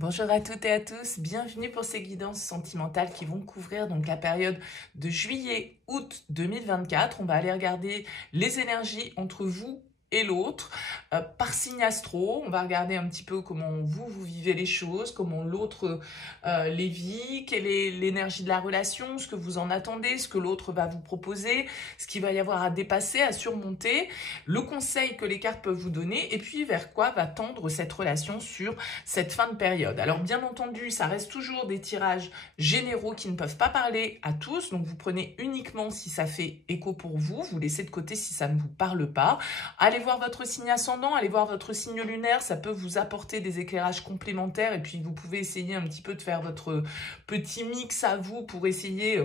Bonjour à toutes et à tous, bienvenue pour ces guidances sentimentales qui vont couvrir donc la période de juillet-août 2024. On va aller regarder les énergies entre vous et l'autre par signe astro. On va regarder un petit peu comment vous vivez les choses, comment l'autre les vit, quelle est l'énergie de la relation, ce que vous en attendez, ce que l'autre va vous proposer, ce qu'il va y avoir à dépasser, à surmonter, le conseil que les cartes peuvent vous donner et puis vers quoi va tendre cette relation sur cette fin de période. Alors bien entendu, ça reste toujours des tirages généraux qui ne peuvent pas parler à tous, donc vous prenez uniquement si ça fait écho pour vous, vous laissez de côté si ça ne vous parle pas. Allez voir votre signe ascendant, allez voir votre signe lunaire, ça peut vous apporter des éclairages complémentaires et puis vous pouvez essayer un petit peu de faire votre petit mix à vous pour essayer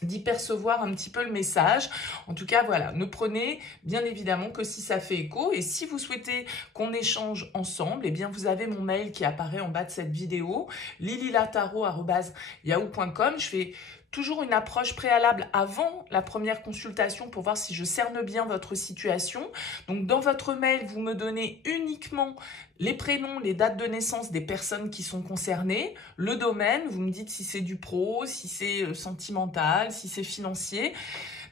d'y percevoir un petit peu le message. En tout cas, voilà, ne prenez bien évidemment que si ça fait écho. Et si vous souhaitez qu'on échange ensemble, eh bien, vous avez mon mail qui apparaît en bas de cette vidéo, lililataro@yahoo.com. Je fais toujours une approche préalable avant la première consultation pour voir si je cerne bien votre situation. Donc, dans votre mail, vous me donnez uniquement les prénoms, les dates de naissance des personnes qui sont concernées, le domaine, vous me dites si c'est du pro, si c'est sentimental, si c'est financier,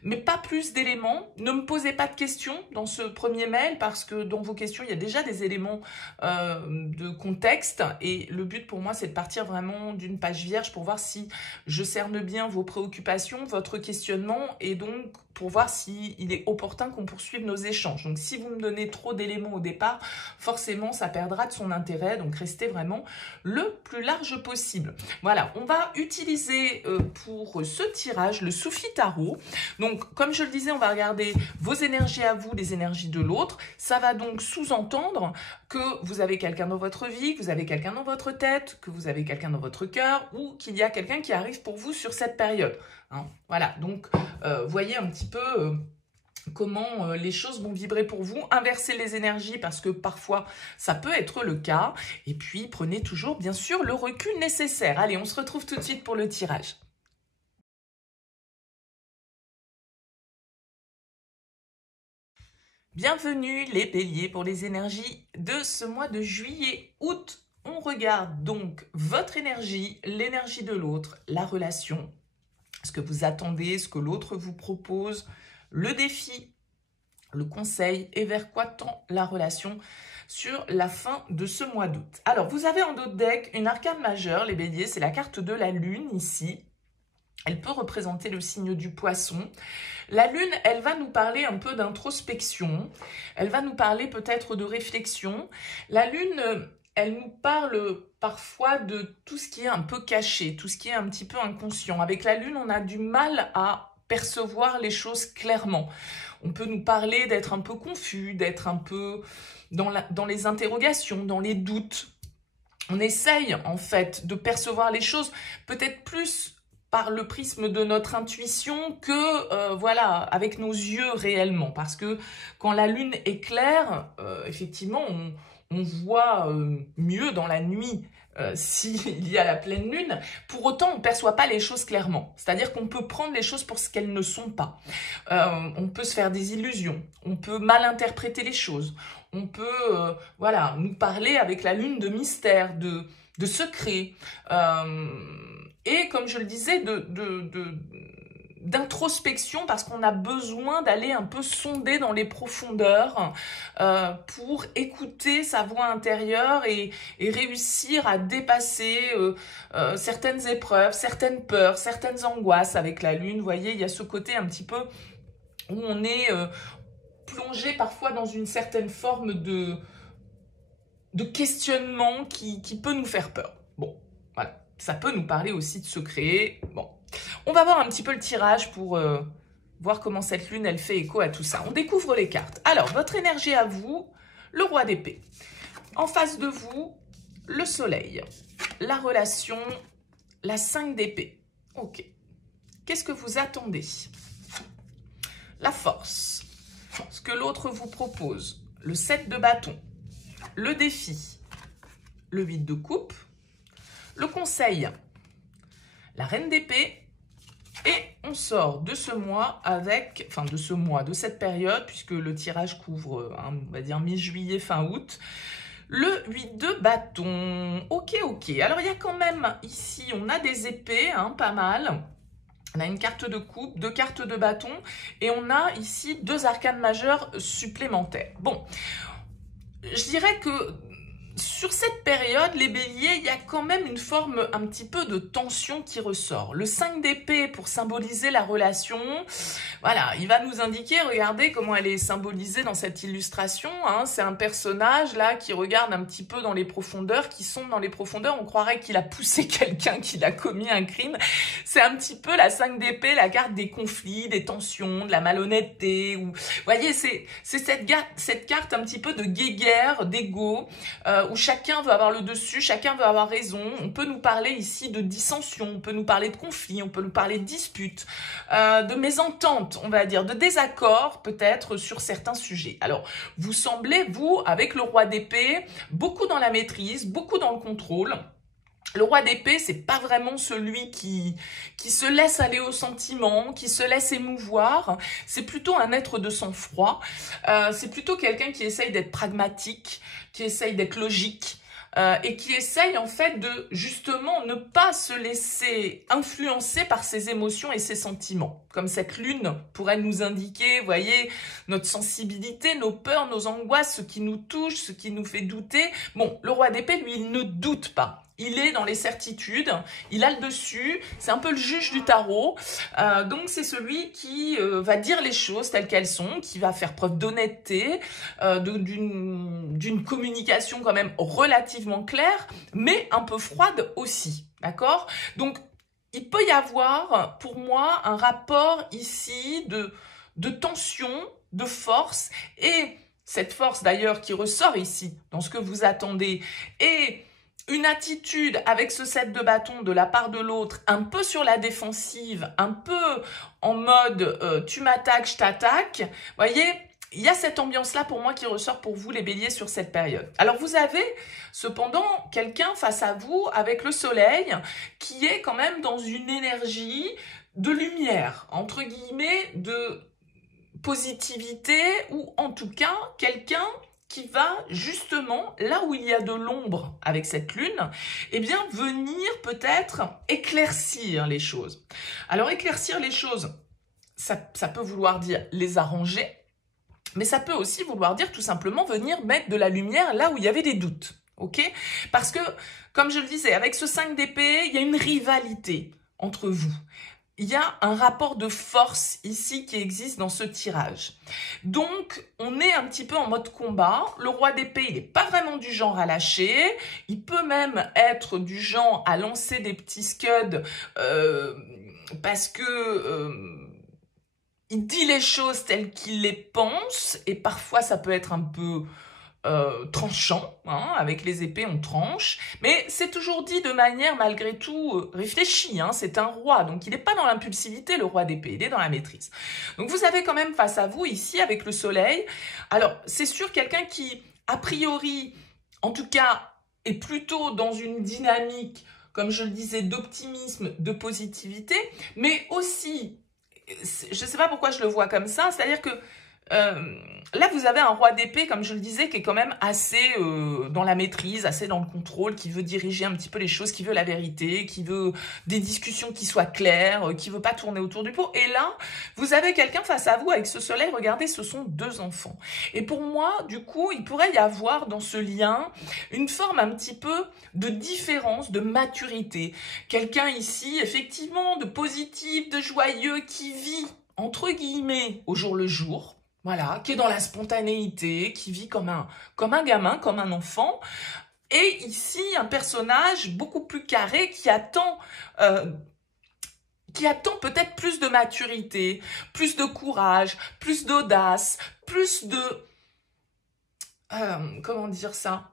mais pas plus d'éléments. Ne me posez pas de questions dans ce premier mail parce que dans vos questions, il y a déjà des éléments de contexte et le but pour moi, c'est de partir vraiment d'une page vierge pour voir si je cerne bien vos préoccupations, votre questionnement et donc pour voir s'il est opportun qu'on poursuive nos échanges. Donc, si vous me donnez trop d'éléments au départ, forcément, ça perdra de son intérêt. Donc, restez vraiment le plus large possible. Voilà, on va utiliser pour ce tirage le Soufi Tarot. Donc, comme je le disais, on va regarder vos énergies à vous, les énergies de l'autre. Ça va donc sous-entendre que vous avez quelqu'un dans votre vie, que vous avez quelqu'un dans votre tête, que vous avez quelqu'un dans votre cœur ou qu'il y a quelqu'un qui arrive pour vous sur cette période. Hein, voilà, donc voyez un petit peu comment les choses vont vibrer pour vous. Inversez les énergies parce que parfois ça peut être le cas. Et puis prenez toujours bien sûr le recul nécessaire. Allez, on se retrouve tout de suite pour le tirage. Bienvenue les béliers pour les énergies de ce mois de juillet-août. On regarde donc votre énergie, l'énergie de l'autre, la relation, ce que vous attendez, ce que l'autre vous propose, le défi, le conseil et vers quoi tend la relation sur la fin de ce mois d'août. Alors, vous avez en dos de deck une arcane majeure, les béliers, c'est la carte de la lune ici. Elle peut représenter le signe du poisson. La lune, elle va nous parler un peu d'introspection. Elle va nous parler peut-être de réflexion. La lune, elle nous parle parfois de tout ce qui est un peu caché, tout ce qui est un petit peu inconscient. Avec la lune, on a du mal à percevoir les choses clairement. On peut nous parler d'être un peu confus, d'être un peu dans les interrogations, dans les doutes. On essaye en fait de percevoir les choses peut-être plus par le prisme de notre intuition que voilà, avec nos yeux réellement. Parce que quand la lune est claire, effectivement, on voit mieux dans la nuit s'il y a la pleine lune. Pour autant, on ne perçoit pas les choses clairement. C'est-à-dire qu'on peut prendre les choses pour ce qu'elles ne sont pas. On peut se faire des illusions. On peut mal interpréter les choses. On peut voilà, nous parler avec la lune de mystère, de secret. Et comme je le disais, d'introspection parce qu'on a besoin d'aller un peu sonder dans les profondeurs pour écouter sa voix intérieure et réussir à dépasser certaines épreuves, certaines peurs, certaines angoisses avec la lune. Vous voyez, il y a ce côté un petit peu où on est plongé parfois dans une certaine forme de questionnement qui peut nous faire peur. Bon, voilà. Ça peut nous parler aussi de secrets. Bon, on va voir un petit peu le tirage pour voir comment cette lune, elle fait écho à tout ça. On découvre les cartes. Alors, votre énergie à vous, le roi d'épée. En face de vous, le soleil. La relation, la 5 d'épée. Ok. Qu'est-ce que vous attendez? La force. Ce que l'autre vous propose. Le 7 de bâton. Le défi. Le 8 de coupe. Le conseil, la reine d'épée, et on sort de ce mois avec, enfin de cette période, puisque le tirage couvre, on va dire mi-juillet, fin août, Le 8 de bâton. Ok, ok. Alors, il y a quand même, ici, on a des épées, hein, pas mal. On a une carte de coupe, 2 cartes de bâton. Et on a ici 2 arcanes majeures supplémentaires. Bon, je dirais que sur cette période, les béliers, il y a quand même une forme un petit peu de tension qui ressort. Le 5 d'épée pour symboliser la relation, voilà, il va nous indiquer, regardez comment elle est symbolisée dans cette illustration, hein, c'est un personnage là qui regarde un petit peu dans les profondeurs, qui sombre dans les profondeurs, on croirait qu'il a poussé quelqu'un, qu'il a commis un crime. C'est un petit peu la 5 d'épée, la carte des conflits, des tensions, de la malhonnêteté, ou, vous voyez, c'est cette carte un petit peu de guéguerre, d'ego, où chacun veut avoir le dessus, chacun veut avoir raison. On peut nous parler ici de dissension, on peut nous parler de conflits, on peut nous parler de disputes, de mésententes, on va dire, de désaccords peut-être sur certains sujets. Alors, vous semblez, vous, avec le roi d'épée, beaucoup dans la maîtrise, beaucoup dans le contrôle. Le roi d'épée, c'est pas vraiment celui qui se laisse aller au sentiment, qui se laisse émouvoir. C'est plutôt un être de sang-froid. C'est plutôt quelqu'un qui essaye d'être pragmatique, qui essaye d'être logique et qui essaye en fait de justement ne pas se laisser influencer par ses émotions et ses sentiments. Comme cette lune pourrait nous indiquer, vous voyez, notre sensibilité, nos peurs, nos angoisses, ce qui nous touche, ce qui nous fait douter. Bon, le roi d'épée, lui, il ne doute pas. Il est dans les certitudes, il a le dessus, c'est un peu le juge du tarot, donc c'est celui qui va dire les choses telles qu'elles sont, qui va faire preuve d'honnêteté, d'une communication quand même relativement claire, mais un peu froide aussi, d'accord? Donc, il peut y avoir, pour moi, un rapport ici de tension, de force, et cette force d'ailleurs qui ressort ici, dans ce que vous attendez, et une attitude avec ce 7 de bâton de la part de l'autre, un peu sur la défensive, un peu en mode tu m'attaques, je t'attaque. Vous voyez, il y a cette ambiance-là pour moi qui ressort pour vous les béliers sur cette période. Alors vous avez cependant quelqu'un face à vous avec le soleil qui est quand même dans une énergie de lumière, entre guillemets, de positivité, ou en tout cas quelqu'un qui va justement, là où il y a de l'ombre avec cette lune, eh bien venir peut-être éclaircir les choses. Alors éclaircir les choses, ça peut vouloir dire les arranger, mais ça peut aussi vouloir dire tout simplement venir mettre de la lumière là où il y avait des doutes. Ok? Parce que, comme je le disais, avec ce 5 d'épée, il y a une rivalité entre vous. Il y a un rapport de force ici qui existe dans ce tirage. Donc, on est un petit peu en mode combat. Le roi d'épée, il n'est pas vraiment du genre à lâcher. Il peut même être du genre à lancer des petits scuds parce que il dit les choses telles qu'il les pense. Et parfois, ça peut être un peu tranchant, hein, avec les épées on tranche, mais c'est toujours dit de manière malgré tout réfléchie, hein, c'est un roi, donc il n'est pas dans l'impulsivité le roi d'épée, il est dans la maîtrise. Donc vous avez quand même face à vous ici avec le soleil, alors c'est sûr quelqu'un qui a priori, en tout cas, est plutôt dans une dynamique, comme je le disais, d'optimisme, de positivité, mais aussi, je ne sais pas pourquoi je le vois comme ça, c'est-à-dire que là, vous avez un roi d'épée, comme je le disais, qui est quand même assez dans la maîtrise, assez dans le contrôle, qui veut diriger un petit peu les choses, qui veut la vérité, qui veut des discussions qui soient claires, qui veut pas tourner autour du pot. Et là, vous avez quelqu'un face à vous avec ce soleil, regardez, ce sont 2 enfants. Et pour moi, du coup, il pourrait y avoir dans ce lien une forme un petit peu de différence, de maturité. Quelqu'un ici, effectivement, de positif, de joyeux, qui vit, entre guillemets, au jour le jour. Voilà, qui est dans la spontanéité, qui vit comme un gamin, comme un enfant. Et ici, un personnage beaucoup plus carré qui attend peut-être plus de maturité, plus de courage, plus d'audace, plus de... comment dire ça?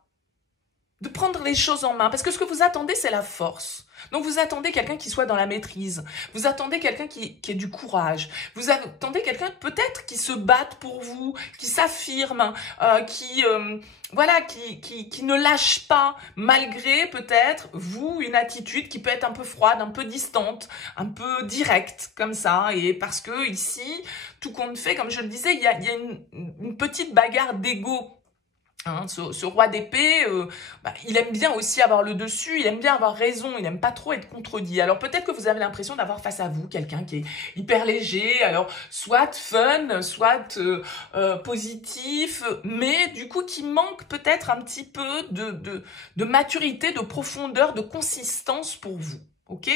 De prendre les choses en main. Parce que ce que vous attendez, c'est la force. Donc vous attendez quelqu'un qui soit dans la maîtrise. Vous attendez quelqu'un qui ait du courage. Vous attendez quelqu'un peut-être qui se batte pour vous, qui s'affirme, qui ne lâche pas, malgré peut-être vous, une attitude qui peut être un peu froide, un peu distante, un peu directe, comme ça. Et parce que ici, tout compte fait, comme je le disais, il y a une petite bagarre d'ego Hein, ce roi d'épée, il aime bien aussi avoir le dessus, il aime bien avoir raison, il n'aime pas trop être contredit. Alors peut-être que vous avez l'impression d'avoir face à vous quelqu'un qui est hyper léger, alors soit fun, soit positif, mais du coup qui manque peut-être un petit peu de maturité, de profondeur, de consistance pour vous. Ok,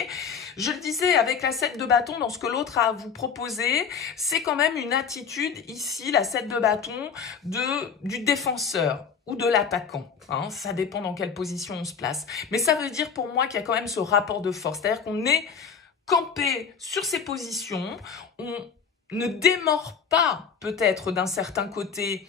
je le disais, avec la 7 de bâton, dans ce que l'autre a à vous proposer, c'est quand même une attitude ici, la 7 de bâton, du défenseur ou de l'attaquant. Hein, ça dépend dans quelle position on se place. Mais ça veut dire pour moi qu'il y a quand même ce rapport de force. C'est-à-dire qu'on est campé sur ses positions, on ne démord pas peut-être d'un certain côté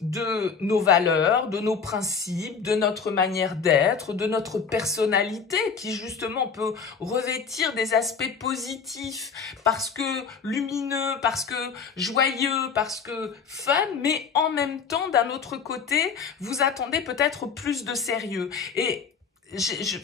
de nos valeurs, de nos principes, de notre manière d'être, de notre personnalité qui justement peut revêtir des aspects positifs parce que lumineux, parce que joyeux, parce que fun, mais en même temps d'un autre côté vous attendez peut-être plus de sérieux. Et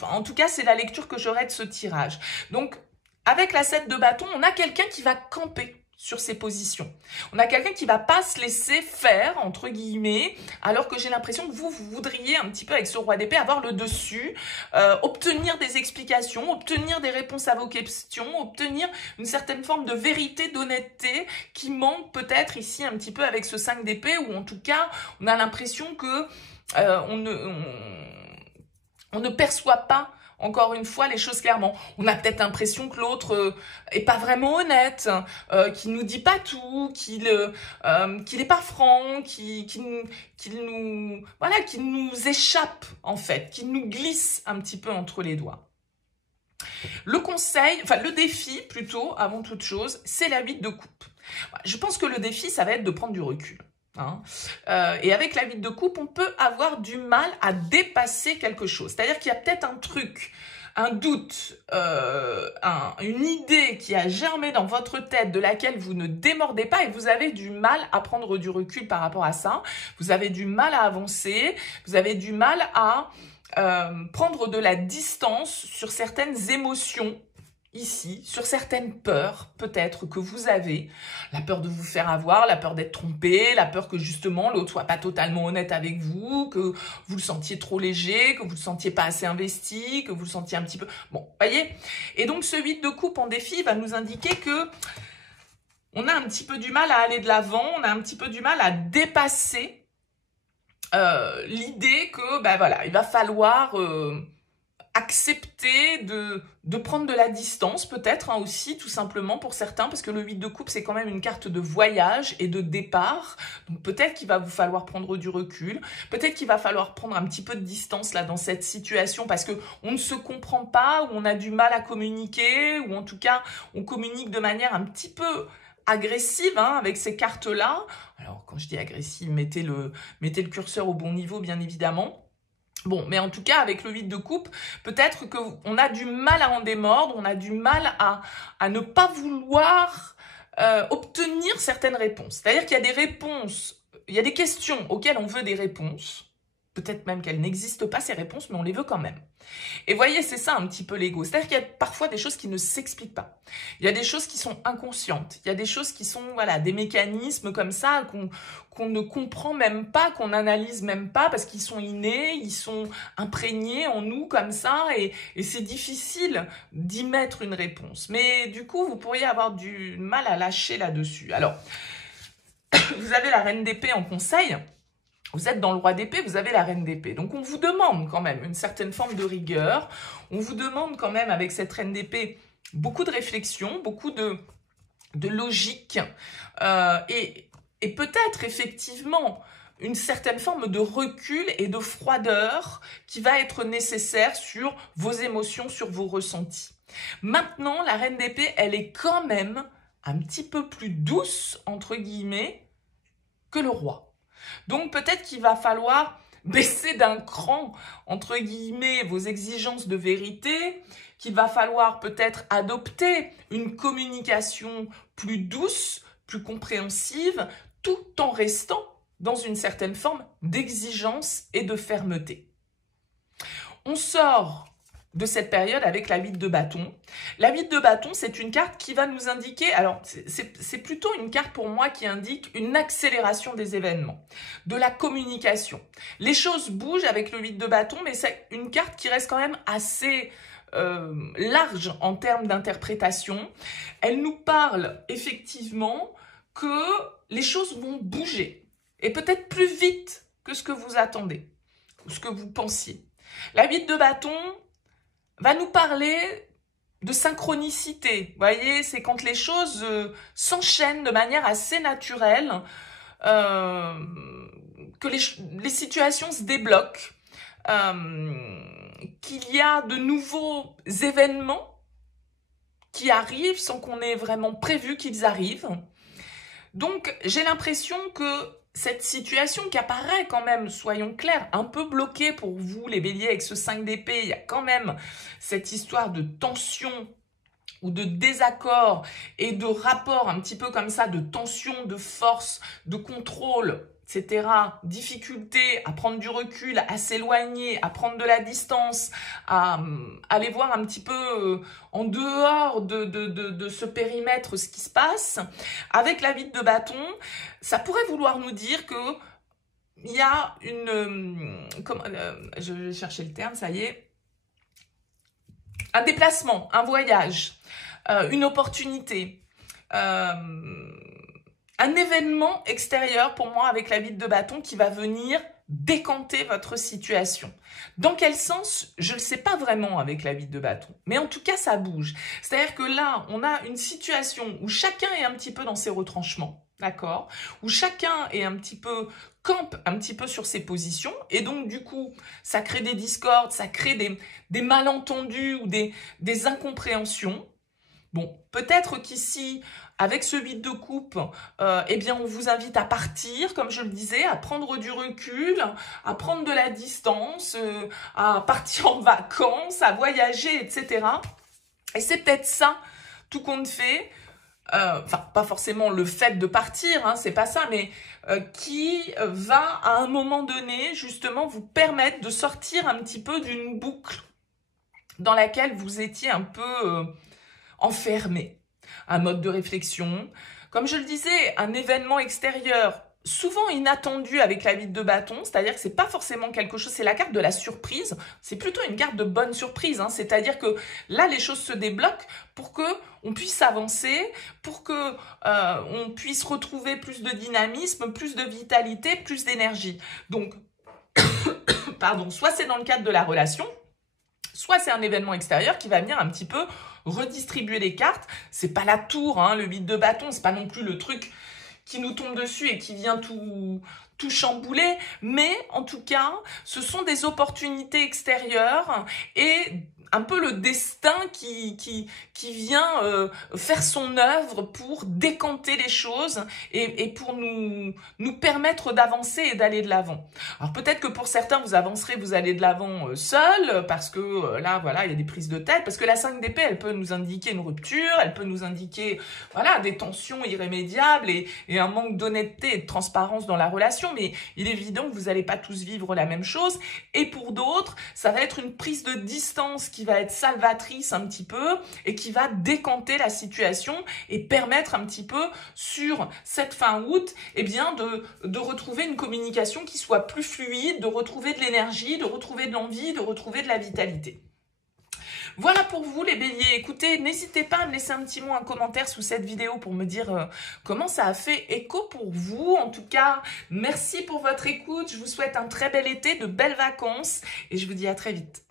en tout cas c'est la lecture que j'aurais de ce tirage. Donc avec la 7 de bâton, on a quelqu'un qui va camper sur ses positions. On a quelqu'un qui va pas se laisser faire, entre guillemets, alors que j'ai l'impression que vous voudriez un petit peu, avec ce roi d'épée, avoir le dessus, obtenir des explications, obtenir des réponses à vos questions, obtenir une certaine forme de vérité, d'honnêteté, qui manque peut-être ici un petit peu avec ce 5 d'épée, ou en tout cas, on a l'impression que on ne perçoit pas encore une fois les choses clairement. On a peut-être l'impression que l'autre est pas vraiment honnête, qu'il nous dit pas tout, qu'il est pas franc, qu'il nous échappe en fait, qu'il nous glisse un petit peu entre les doigts. Le conseil, enfin le défi plutôt, avant toute chose, c'est la 8 de coupe. Je pense que le défi, ça va être de prendre du recul. Hein. Et avec la 8 de coupe, on peut avoir du mal à dépasser quelque chose. C'est-à-dire qu'il y a peut-être un truc, un doute, une idée qui a germé dans votre tête de laquelle vous ne démordez pas et vous avez du mal à prendre du recul par rapport à ça. Vous avez du mal à avancer, vous avez du mal à prendre de la distance sur certaines émotions ici, sur certaines peurs peut-être que vous avez, la peur de vous faire avoir, la peur d'être trompé, la peur que justement l'autre soit pas totalement honnête avec vous, que vous le sentiez trop léger, que vous le sentiez pas assez investi, que vous le sentiez un petit peu... Bon, voyez. Et donc ce 8 de coupe en défi va nous indiquer que on a un petit peu du mal à aller de l'avant, on a un petit peu du mal à dépasser l'idée que, ben voilà, il va falloir... accepter de prendre de la distance peut-être hein, aussi tout simplement pour certains parce que le 8 de coupe c'est quand même une carte de voyage et de départ donc peut-être qu'il va vous falloir prendre du recul, peut-être qu'il va falloir prendre un petit peu de distance là dans cette situation parce que on ne se comprend pas ou on a du mal à communiquer ou en tout cas on communique de manière un petit peu agressive hein, avec ces cartes là. Alors quand je dis agressive, mettez le curseur au bon niveau bien évidemment. Bon, mais en tout cas, avec le 8 de coupe, peut-être qu'on a du mal à en démordre, on a du mal à ne pas vouloir obtenir certaines réponses. C'est-à-dire qu'il y a des réponses, il y a des questions auxquelles on veut des réponses, peut-être même qu'elles n'existent pas ces réponses, mais on les veut quand même. Et voyez, c'est ça un petit peu l'ego. C'est-à-dire qu'il y a parfois des choses qui ne s'expliquent pas. Il y a des choses qui sont inconscientes. Il y a des choses qui sont, voilà, des mécanismes comme ça qu'on ne comprend même pas, qu'on n'analyse même pas parce qu'ils sont innés, ils sont imprégnés en nous comme ça et c'est difficile d'y mettre une réponse. Mais du coup, vous pourriez avoir du mal à lâcher là-dessus. Alors, vous avez la reine d'épée en conseil. Vous êtes dans le roi d'épée, vous avez la reine d'épée. Donc, on vous demande quand même une certaine forme de rigueur. On vous demande quand même, avec cette reine d'épée, beaucoup de réflexion, beaucoup de logique. Et peut-être, effectivement, une certaine forme de recul et de froideur qui va être nécessaire sur vos émotions, sur vos ressentis. Maintenant, la reine d'épée, elle est quand même un petit peu plus douce, entre guillemets, que le roi. Donc peut-être qu'il va falloir baisser d'un cran, entre guillemets, vos exigences de vérité, qu'il va falloir peut-être adopter une communication plus douce, plus compréhensive, tout en restant dans une certaine forme d'exigence et de fermeté. On sort de cette période avec la 8 de bâton. La 8 de bâton, c'est une carte qui va nous indiquer, alors c'est plutôt une carte pour moi qui indique une accélération des événements, de la communication. Les choses bougent avec le 8 de bâton, mais c'est une carte qui reste quand même assez large en termes d'interprétation. Elle nous parle effectivement que les choses vont bouger, et peut-être plus vite que ce que vous attendez, ou ce que vous pensiez. La 8 de bâton va nous parler de synchronicité. Vous voyez, c'est quand les choses s'enchaînent de manière assez naturelle, que les situations se débloquent, qu'il y a de nouveaux événements qui arrivent sans qu'on ait vraiment prévu qu'ils arrivent. Donc, j'ai l'impression que cette situation qui apparaît quand même, soyons clairs, un peu bloquée pour vous, les béliers, avec ce 5 d'épée, il y a quand même cette histoire de tension ou de désaccord et de rapport un petit peu comme ça, de tension, de force, de contrôle, etc. Difficulté à prendre du recul, à s'éloigner, à prendre de la distance, à aller voir un petit peu en dehors de ce périmètre ce qui se passe. Avec la 8 de bâton, ça pourrait vouloir nous dire que il y a une... je vais chercher le terme, ça y est. Un déplacement, un voyage, une opportunité, un événement extérieur pour moi avec la 8 de bâton qui va venir décanter votre situation. Dans quel sens? Je ne le sais pas vraiment avec la 8 de bâton. Mais en tout cas, ça bouge. C'est-à-dire que là, on a une situation où chacun est un petit peu dans ses retranchements. D'accord? Où chacun est un petit peu, campe un petit peu sur ses positions. Et donc, du coup, ça crée des discordes, ça crée des malentendus ou des incompréhensions. Bon, peut-être qu'ici, avec ce 8 de coupe, eh bien, on vous invite à partir, comme je le disais, à prendre du recul, à prendre de la distance, à partir en vacances, à voyager, etc. Et c'est peut-être ça, tout compte fait, enfin, pas forcément le fait de partir, hein, c'est pas ça, mais qui va, à un moment donné, justement, vous permettre de sortir un petit peu d'une boucle dans laquelle vous étiez un peu enfermé. Un mode de réflexion. Comme je le disais, un événement extérieur souvent inattendu avec la 8 de bâton, c'est-à-dire que c'est pas forcément quelque chose, c'est la carte de la surprise, c'est plutôt une carte de bonne surprise, hein, c'est-à-dire que là, les choses se débloquent pour que on puisse avancer, pour que on puisse retrouver plus de dynamisme, plus de vitalité, plus d'énergie. Donc, pardon, soit c'est dans le cadre de la relation, soit c'est un événement extérieur qui va venir un petit peu redistribuer les cartes. C'est pas la tour, hein, le 8 de bâton, c'est pas non plus le truc qui nous tombe dessus et qui vient tout chambouler, mais en tout cas, ce sont des opportunités extérieures et un peu le destin qui vient faire son œuvre pour décanter les choses et pour nous permettre d'avancer et d'aller de l'avant. Alors peut-être que pour certains, vous avancerez, vous allez de l'avant seul, parce que là, voilà, il y a des prises de tête, parce que la 5 d'épée, elle peut nous indiquer une rupture, elle peut nous indiquer, voilà, des tensions irrémédiables et un manque d'honnêteté et de transparence dans la relation, mais il est évident que vous n'allez pas tous vivre la même chose, et pour d'autres, ça va être une prise de distance qui va être salvatrice un petit peu et qui va décanter la situation et permettre un petit peu sur cette fin août, eh bien de retrouver une communication qui soit plus fluide, de retrouver de l'énergie, de retrouver de l'envie, de retrouver de la vitalité. Voilà pour vous les béliers. Écoutez, n'hésitez pas à me laisser un petit mot, un commentaire sous cette vidéo pour me dire comment ça a fait écho pour vous. En tout cas, merci pour votre écoute. Je vous souhaite un très bel été, de belles vacances et je vous dis à très vite.